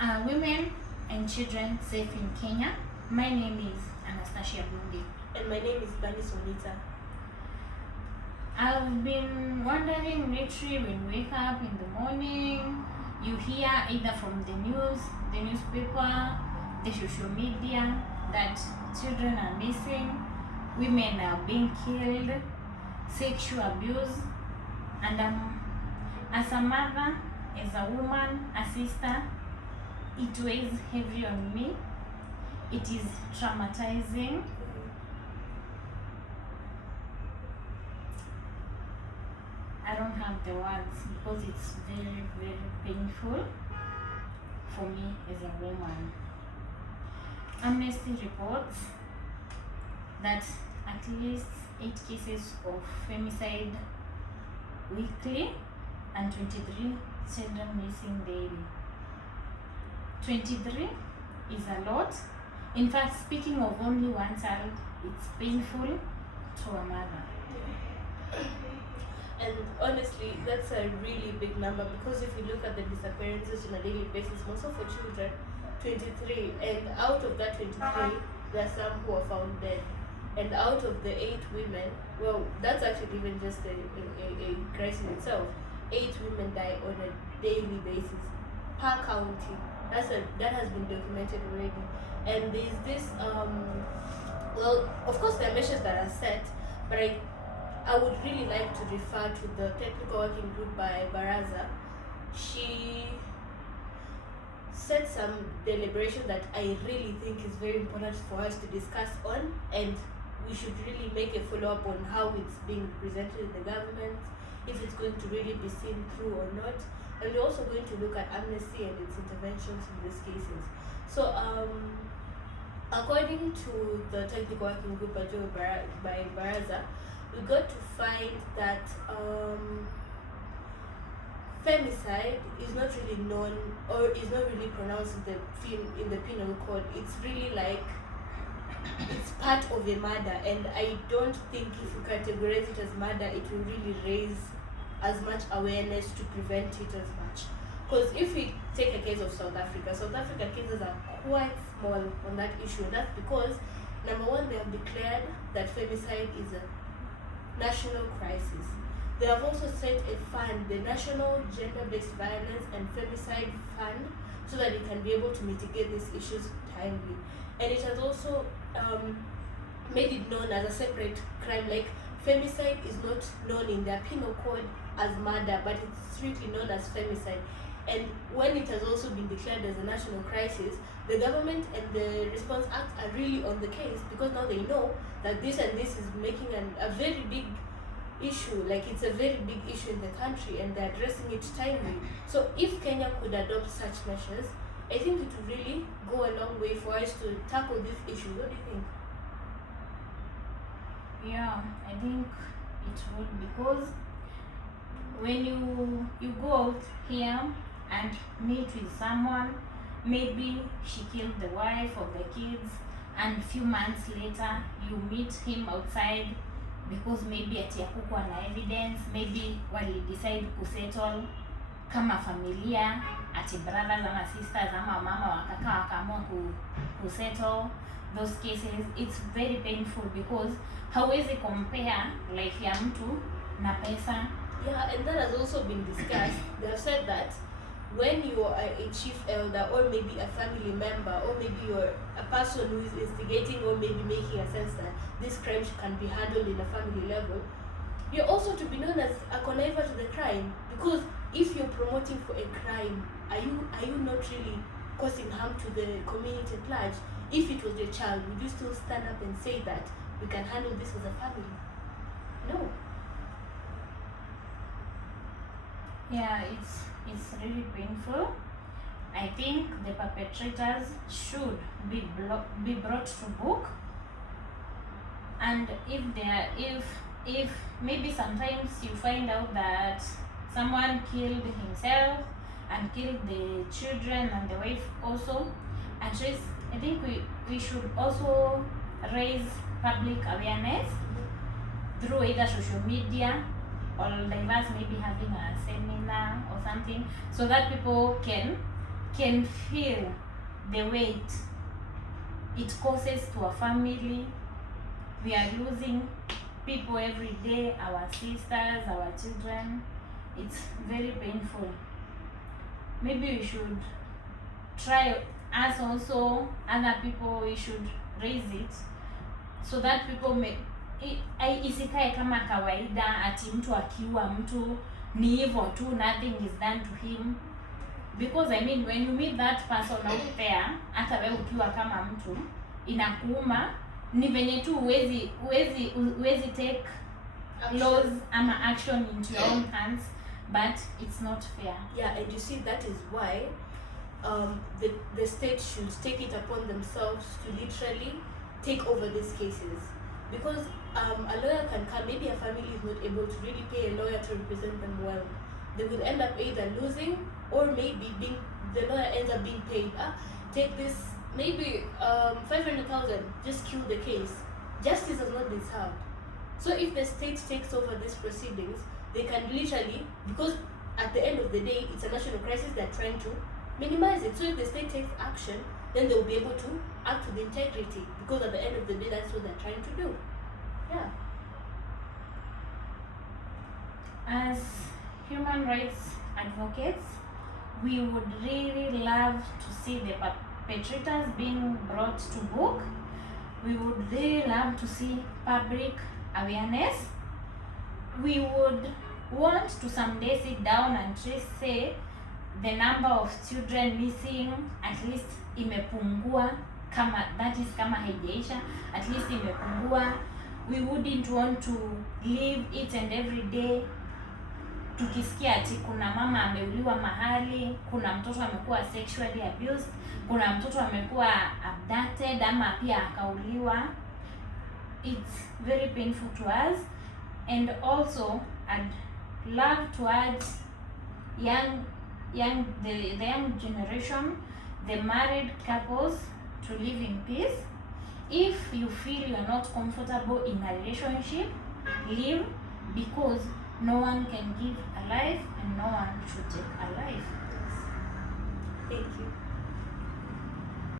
Are women and children safe in Kenya? My name is Anastasia Bundi. And my name is Bani Sonita. I've been wondering lately, when you wake up in the morning, you hear either from the news, the newspaper, the social media, that children are missing, women are being killed, sexual abuse, and as a mother, as a woman, a sister, it weighs heavy on me. It is traumatizing. I don't have the words because it's very, very painful for me as a woman. Amnesty reports that at least 8 cases of femicide weekly and 23 children missing daily. 23 is a lot. In fact, speaking of only one child, it's painful to a mother. And honestly, that's a really big number, because if you look at the disappearances on a daily basis, most of the children, 23, and out of that 23, there are some who are found dead. And out of the 8 women, well, that's actually even just a crisis in itself. 8 women die on a daily basis per county. That has been documented already. And there's this, well, of course there are measures that are set, but I would really like to refer to the technical working group by Baraza. She set some deliberation that I really think is very important for us to discuss on, and we should really make a follow-up on how it's being presented in the government, if it's going to really be seen through or not. And we're also going to look at amnesty and its interventions in these cases. So according to the technical working group by Baraza, we got to find that femicide is not really known, or is not really pronounced in the penal code. It's really like it's part of a murder, and I don't think if you categorize it as murder, it will really raise as much awareness to prevent it as much. Because if we take a case of South Africa cases are quite small on that issue. That's because, number one, they have declared that femicide is a national crisis. They have also set a fund, the National Gender-Based Violence and Femicide Fund, so that it can be able to mitigate these issues timely. And it has also made it known as a separate crime. Like, femicide is not known in their penal code as murder, but it's strictly known as femicide. And when it has also been declared as a national crisis, the government and the Response Act are really on the case, because now they know that this and this is making a very big issue. Like, it's a very big issue in the country, and they're addressing it timely. So if Kenya could adopt such measures, I think it would really go a long way for us to tackle these issues. What do you think? Yeah, I think it would, because when you go out here and meet with someone, maybe she killed the wife or the kids, and few months later you meet him outside because maybe ati hakukuwa na evidence, maybe wali decide kusettle kama familia, ati brothers ama sisters ama mama wakakaa wakaamua kusettle those cases. It's very painful because hauwezi compare life ya mtu na pesa. Yeah, and that has also been discussed. They have said that when you are a chief elder, or maybe a family member, or maybe you're a person who is instigating or maybe making a sense that this crime can be handled in a family level, you're also to be known as a conniver to the crime. Because if you're promoting for a crime, are you not really causing harm to the community at large? If it was your child, would you still stand up and say that we can handle this as a family? No. Yeah, it's really painful. I think the perpetrators should be brought to book, and if maybe sometimes you find out that someone killed himself and killed the children and the wife also, at least I think we should also raise public awareness through either social media or diverse, maybe having a seminar or something, so that people can can feel the weight it causes to a family. We are losing people every day, our sisters, our children. It's very painful. Maybe we should try, us also, other people, we should raise it so that people may isikae kama kawaida ati mtu akiua mtu ni hivyo tu, nothing is done to him. Because I mean, when you meet that person out there, hata wewe ukiwa kama mtu inakuuma, ni venye tu uwezi take laws ama action into your own hands, but it's not fair. Yeah, and you see, that is why the state should take it upon themselves to literally take over these cases. Because a lawyer can come, maybe a family is not able to really pay a lawyer to represent them well. They will end up either losing, or maybe the lawyer ends up being paid. Take this, maybe 500,000, just kill the case. Justice has not been served. So if the state takes over these proceedings, they can literally, because at the end of the day, it's a national crisis, they're trying to minimize it. So if the state takes action, then they will be able to act with integrity, because at the end of the day, that's what they're trying to do. Yeah. As human rights advocates, we would really love to see the perpetrators being brought to book. We would really love to see public awareness. We would want to someday sit down and say the number of children missing at least imepungua, kama that is kama haijaisha, at least imepungua. We wouldn't want to live each and every day tukisikia ati kuna mama ameuliwa mahali, kuna mtoto amekuwa sexually abused, kuna mtoto amekuwa abducted ama pia akauliwa. It's very painful to us. And also I'd love to add the young generation, the married couples, to live in peace. If you feel you're not comfortable in a relationship, leave, because no one can give a life and no one should take a life. Thank you.